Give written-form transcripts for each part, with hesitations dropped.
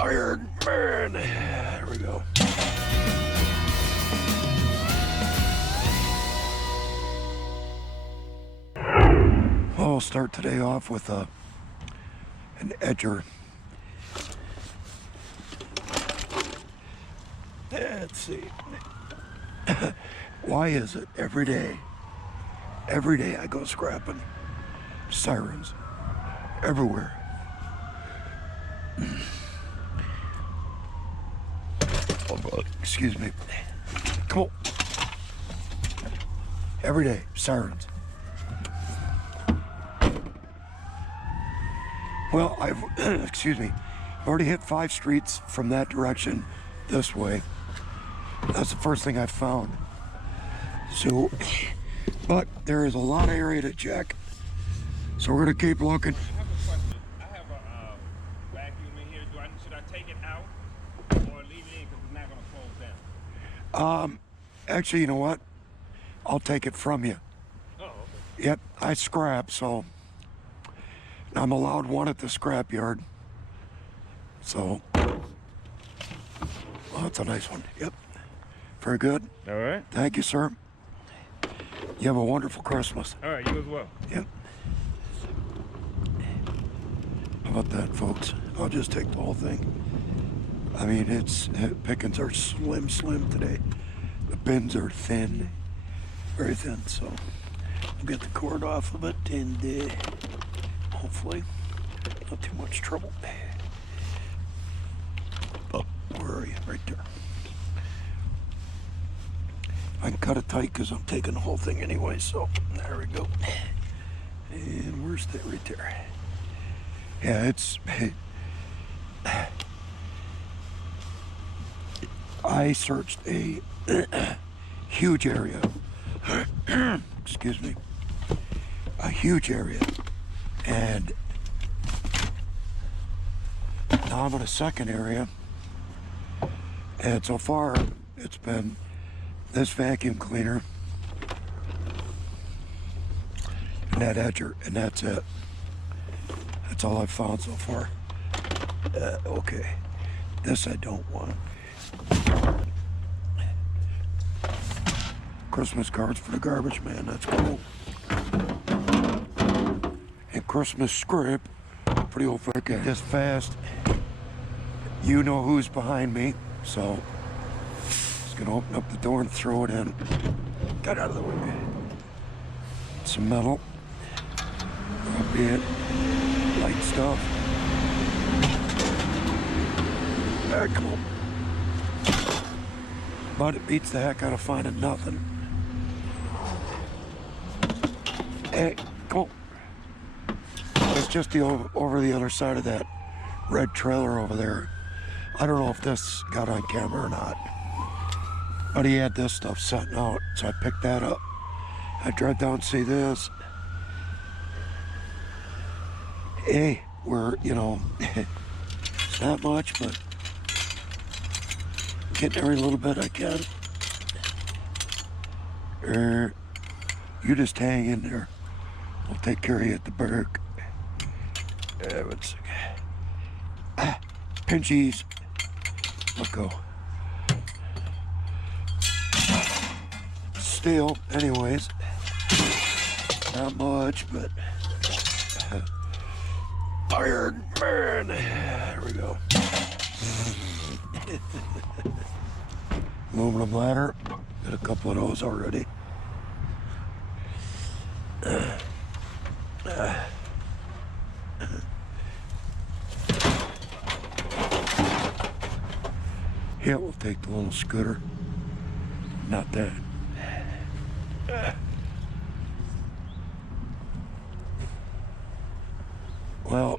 Iron Man. There we go. I'll start today off with an edger. Let's see. Why is it every day I go scrapping, sirens everywhere? Excuse me. Come on. Every day, sirens. Well, excuse me, I've already hit 5 streets from that direction this way. That's the first thing I found. So, but there is a lot of area to check. So we're gonna keep looking. I have a question. I have a vacuum in here. Should I take it out or leave it in because it's not gonna close down? Actually, you know what? I'll take it from you. Oh, okay. Yep, I scrap, so I'm allowed one at the scrap yard. So, well, that's a nice one. Yep, very good. All right. Thank you, sir. You have a wonderful Christmas. All right, you as well. Yep. How about that, folks? I'll just take the whole thing. I mean, pickings are slim today. The bins are thin, very thin, so we'll get the cord off of it and hopefully not too much trouble. Oh, where are you? Right there. I can cut it tight because I'm taking the whole thing anyway, so there we go. And where's that right there? Yeah, it's... I searched a huge area. Excuse me. A huge area. And now I'm in a second area. And so far, it's been this vacuum cleaner and that edger, and that's it. That's all I've found so far. Okay, this I don't want. Christmas cards for the garbage man, that's cool. And Christmas script for the old fuck. Just fast. You know who's behind me, so just gonna open up the door and throw it in. Get out of the way. Some metal. Albeit light stuff. Come on. But it beats the heck out of finding nothing. Hey, come on. It's just over the other side of that red trailer over there. I don't know if this got on camera or not. But he had this stuff setting out, so I picked that up. I drive down to see this. Hey, we're, you know, it's not much, but getting every little bit I can. You just hang in there. I'll take care of you at the barrack. Pinchies. Let go. Steel, anyways. Not much, but Iron Man. There we go. Aluminum ladder. Got a couple of those already. Yeah, we'll take the little scooter. Not that. Well,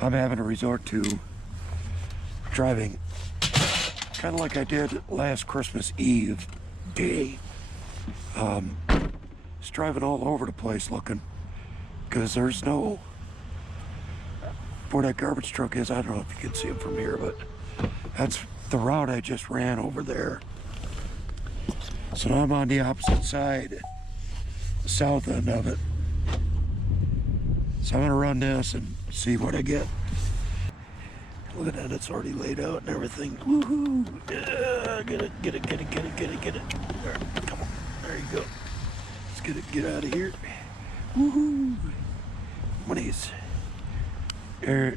I'm having to resort to driving kind of like I did last Christmas Eve day. Just driving all over the place looking, because there's no, where that garbage truck is, I don't know if you can see it from here, but that's the route I just ran over there. So now I'm on the opposite side, the south end of it. So I'm gonna run this and see what I get. Look at that, it's already laid out and everything. Woohoo! Yeah, get it. There, come on, there you go. Let's get out of here. Woohoo! Monies. There,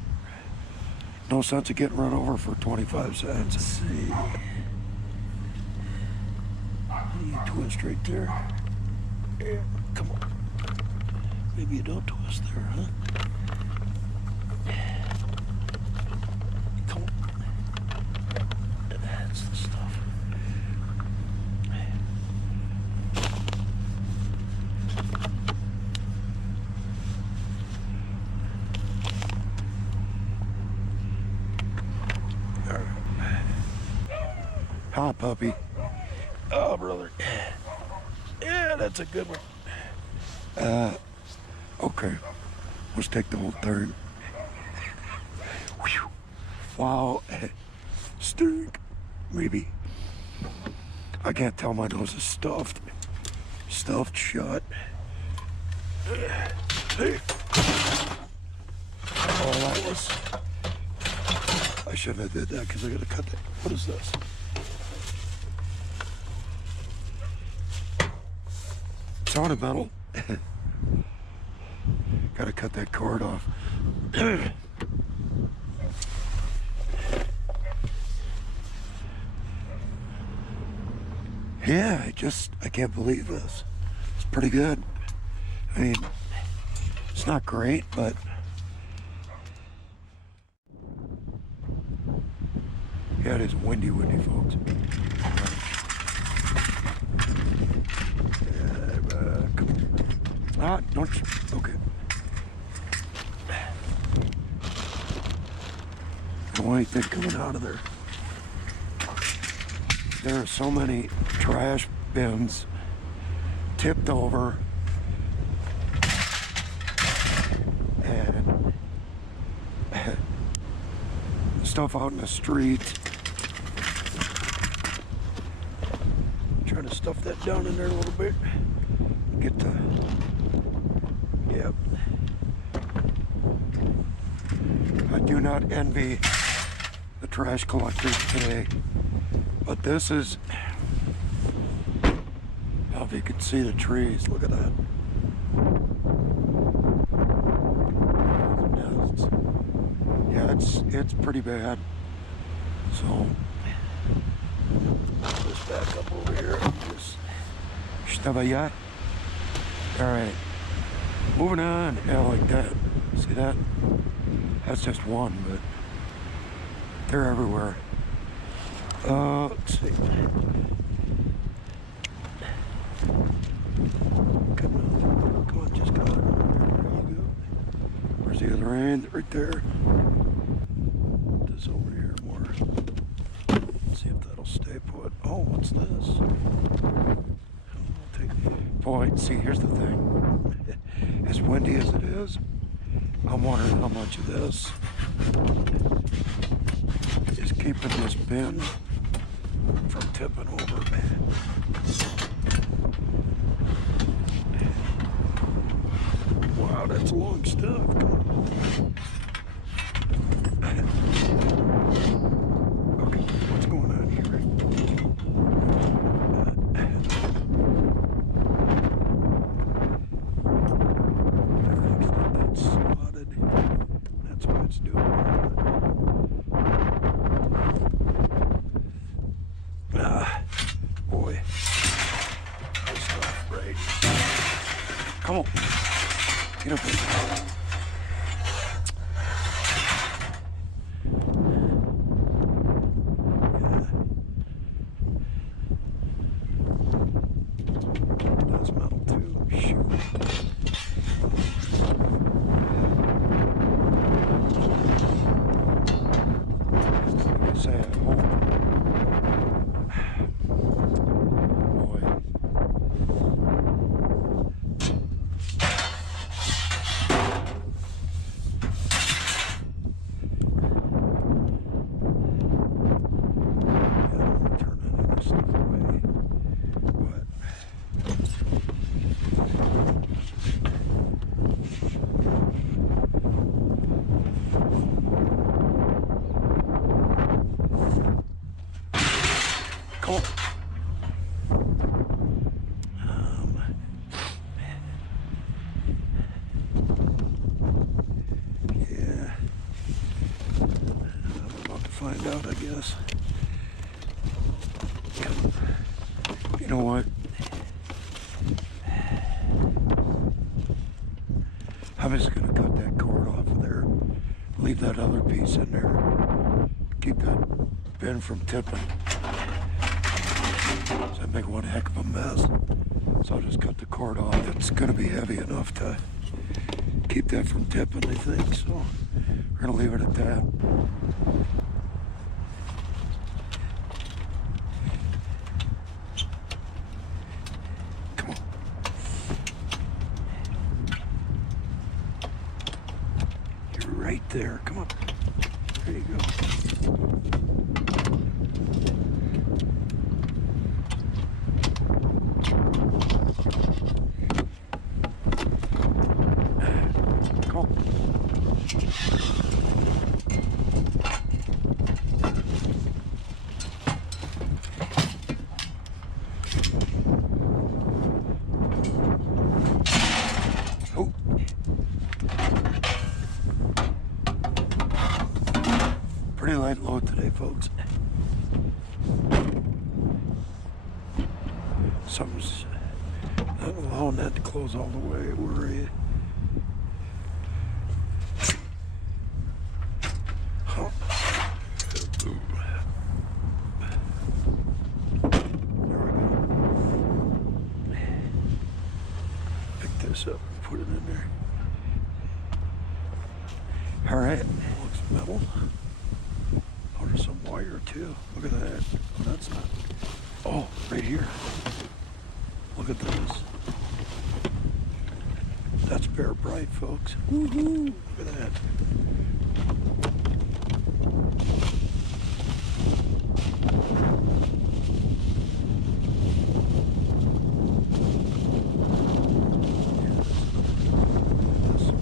no sense of getting run over for 25 cents. Let's see. You twist right there. Yeah, come on. Maybe you don't twist there, huh? Come on. That's the stuff. All right. Hi, puppy. Oh, brother. Yeah, that's a good one. Okay. Let's take the whole thing. Whew. Wow. Stink. Maybe. I can't tell, my nose is stuffed. Stuffed shut. Hey. Oh, that was... I shouldn't have did that because I gotta cut that. What is this? It's ornamental. Gotta cut that cord off. Yeah, I can't believe this. It's pretty good. I mean, it's not great, but yeah, it is windy, folks. Don't you? Okay. Don't want anything coming out of there. There are so many trash bins tipped over and stuff out in the street. Trying to stuff that down in there a little bit. Get the... Yep. I do not envy the trash collectors today, but this is... Now if you can see the trees, look at that. Yeah, it's pretty bad. So, put this back up over here. Just... All right. Moving on. Yeah, like that. See that? That's just one, but they're everywhere. Let's see. Come on, just come on. There you go. Where's the other end? Right there. This over here more. Let's see if that'll stay put. Oh, what's this? Boy, see, here's the thing. As windy as it is, I'm wondering how much of this is keeping this bin from tipping over. Wow, that's long stuff. Okay, what's going on here? That's what it's doing. Boy. This stuff, right? Come on. Get up there. That's metal too. Shoot. Say I hope. Boy. Come on. Yeah. I'm about to find out, I guess. You know what? I'm just gonna cut that cord off of there. Leave that other piece in there. Keep that bin from tipping. So I make one heck of a mess. So I'll just cut the cord off. It's gonna be heavy enough to keep that from tipping, I think. So we're gonna leave it at that. Come on. You're right there. Come on. There you go. Oh. Pretty light load today, folks. Something's not allowing that to close all the way. Where are you? Oh. There we go. Pick this up and put it in there. All right, looks metal. Oh, there's some wire too. Look at that. Oh, that's not. Oh, right here. Look at this. That's bare bright, folks. Woohoo! Look at that.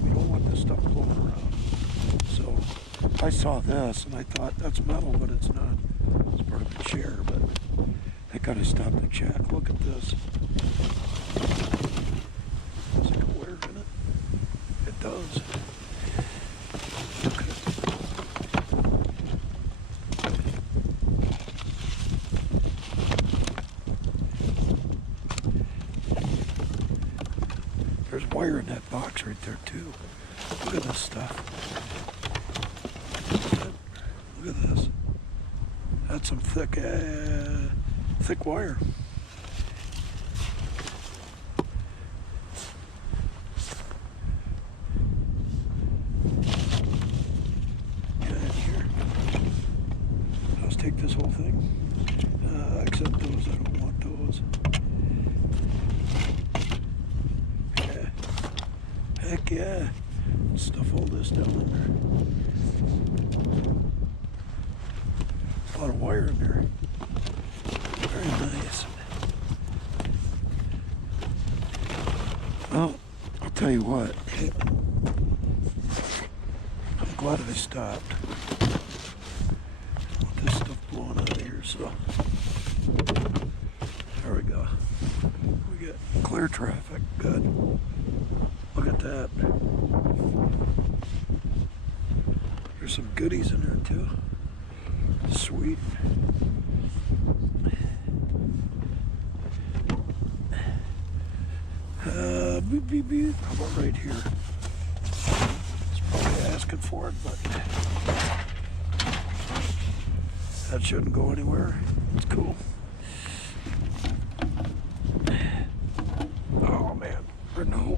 We don't want this stuff blowing around. So I saw this and I thought that's metal, but it's not. It's part of a chair, but I gotta stop and check. Look at this. Does it have wire in it? It does. Okay. There's wire in that box right there too. Look at this stuff. Look at this. That's some thick wire. Get in here. Let's take this whole thing. Except those, I don't want those. Yeah. Heck yeah. Stuff all this down in there. A lot of wire in there. Very nice. Well, I'll tell you what. I'm glad I stopped. I want this stuff blowing out of here, so. There we go. We get clear traffic. Good. Look at that. There's some goodies in there, too. Sweet. Beep, beep, beep. How about right here? It's probably asking for it, but that shouldn't go anywhere. It's cool. Oh man, or no,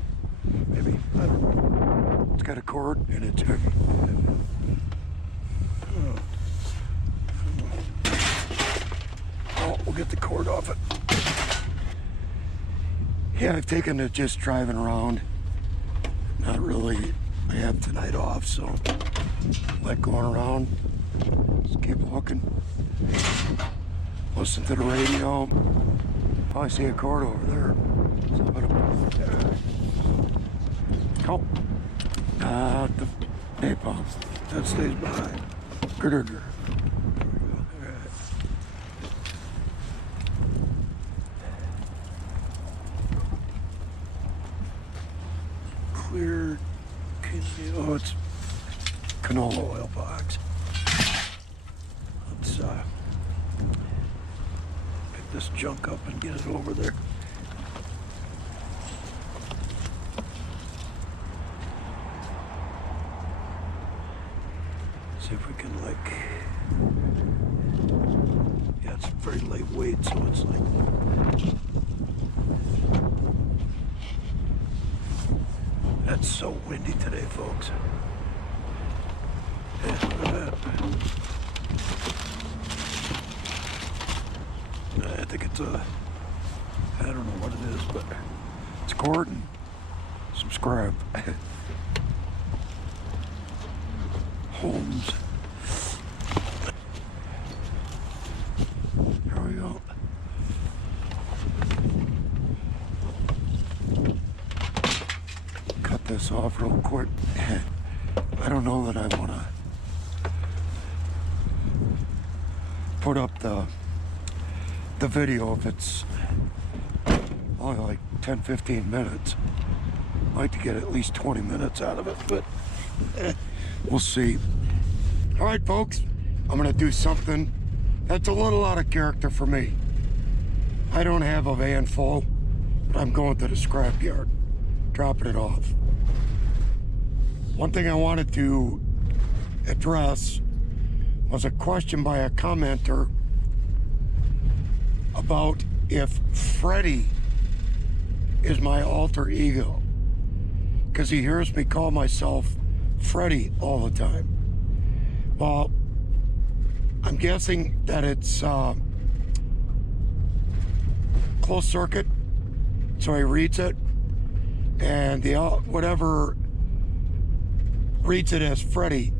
maybe, I don't know. It's got a cord and it's heavy. Oh, we'll get the cord off it. Yeah, I've taken to just driving around. Not really. I have tonight off, so like going around. Just keep looking. Listen to the radio. Oh, I see a cord over there. Oh, the napalm. That stays behind. There we go. All right. canola oil box. Let's pick this junk up and get it over there. See if we can, like, yeah, it's very lightweight, so it's like, that's so windy today, folks. Yeah, look at that. I think it's a, I don't know what it is, but it's cord and some scrap. Holmes. There we go. Cut this off real quick. I don't know that I want to put up the video if it's only like 10-15 minutes. I'd like to get at least 20 minutes out of it, but we'll see. All right, folks, I'm gonna do something that's a little out of character for me. I don't have a van full, but I'm going to the scrapyard, dropping it off. One thing I wanted to address was a question by a commenter about if Freddy is my alter ego, because he hears me call myself Freddy all the time. Well, I'm guessing that it's closed circuit, so he reads it, and the whatever reads it as Freddy.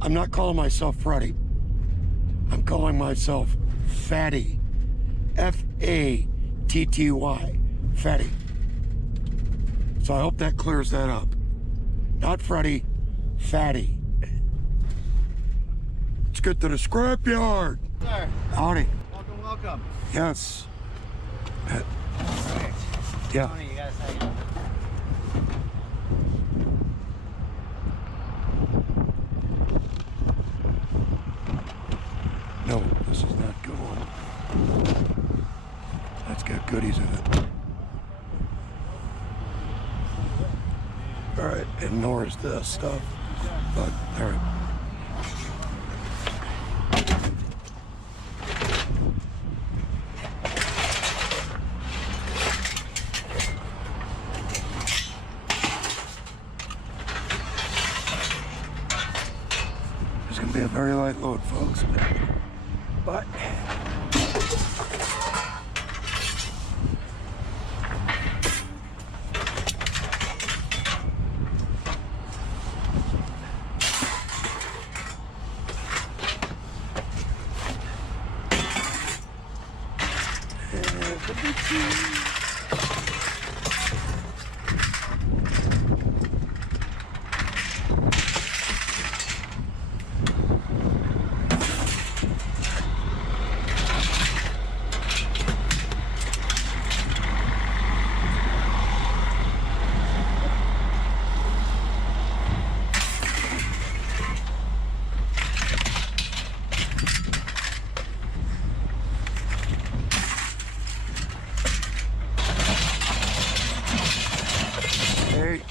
I'm not calling myself Freddy. I'm calling myself Fatty. F-A-T-T-Y. Fatty. So I hope that clears that up. Not Freddy, Fatty. Let's get to the scrapyard. Sir. Howdy. Welcome, welcome. Yes. Right. Yeah. Tony, you guys hang on. No, this is not good one. That's got goodies in it. All right, ignores this stuff. But, all right. It's gonna be a very light load, folks. But hey,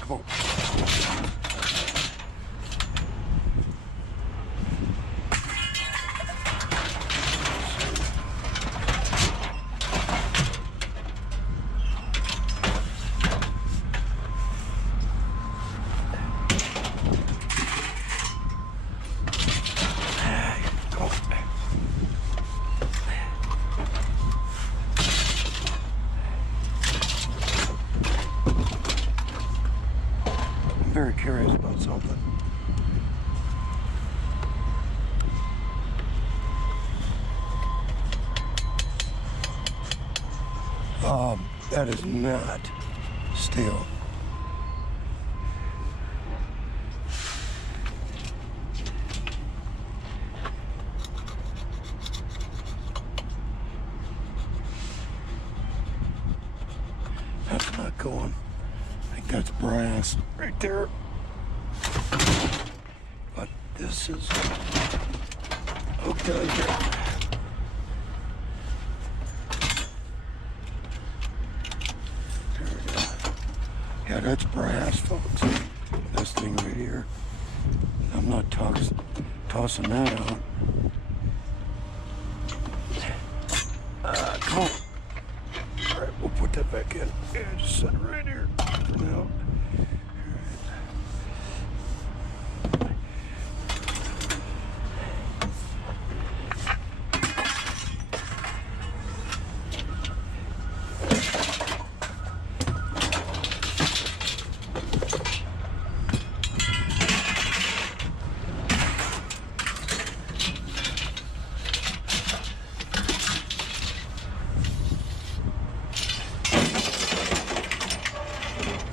come on. Very curious about something. That is not steel. That's not going. I think that's brass right there. But This is hooked on here. There we go. Yeah, that's brass, folks. This thing right here. I'm not tossing that out. Come on. All right, we'll put that back in. Yeah, just set it right here for now.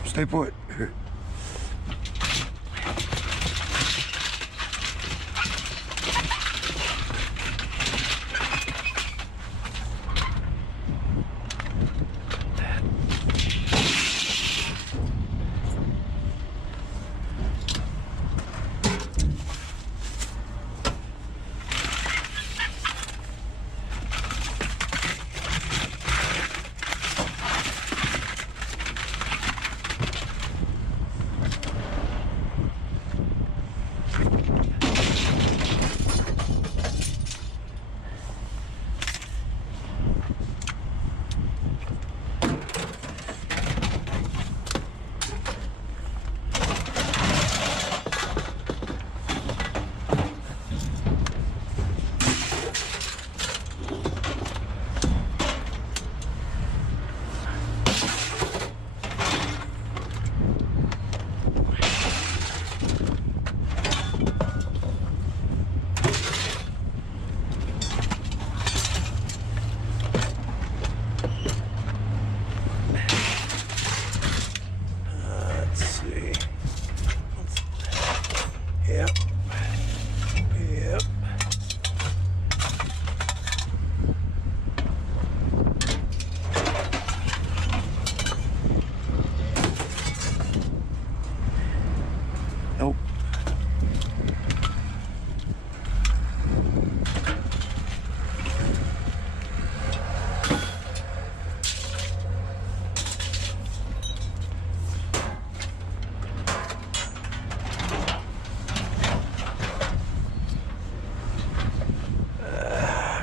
Stay put. Yep. Nope.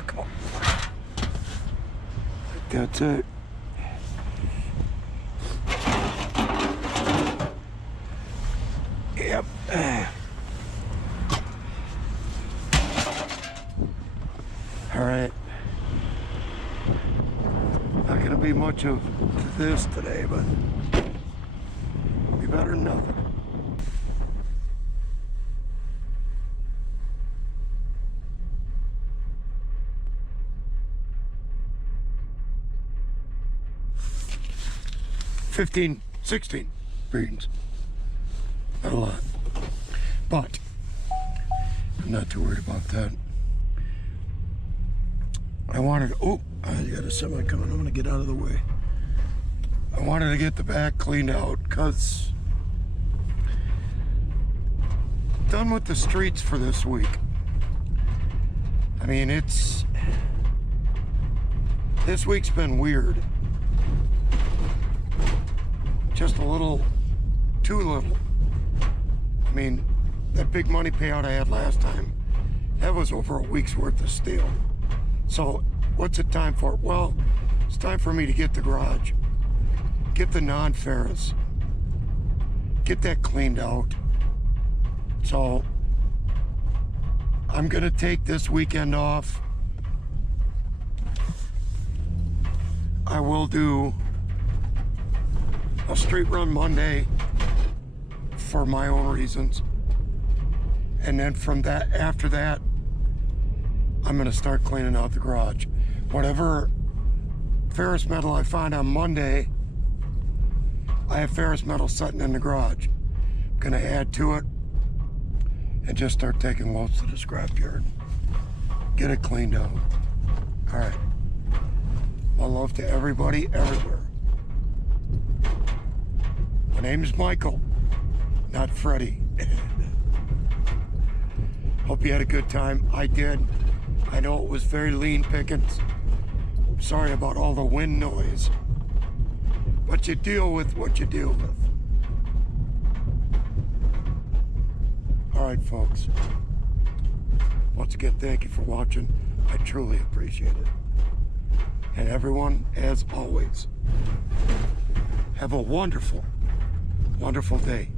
Come on. That's it. Yep. All right. Not gonna be much of this today, but be better than nothing. $15, $16 beans. Not a lot. But I'm not too worried about that. I wanted, oh, I got a semi coming. I'm gonna get out of the way. I wanted to get the back cleaned out because done with the streets for this week. I mean, this week's been weird. Just a little too little. I mean, that big money payout I had last time, that was over a week's worth of steel. So what's it time for? Well, it's time for me to get the garage, get the non-ferrous, get that cleaned out. So I'm gonna take this weekend off. I will do a street run Monday for my own reasons. And then from that, after that, I'm gonna start cleaning out the garage. Whatever ferrous metal I find on Monday, I have ferrous metal sitting in the garage. I'm gonna add to it and just start taking loads to the scrapyard. Get it cleaned out. All right. My love to everybody, everywhere. My name is Michael, not Freddie. Hope you had a good time. I did. I know it was very lean pickings. Sorry about all the wind noise. But you deal with what you deal with. All right, folks. Once again, thank you for watching. I truly appreciate it. And everyone, as always, have a wonderful, wonderful day.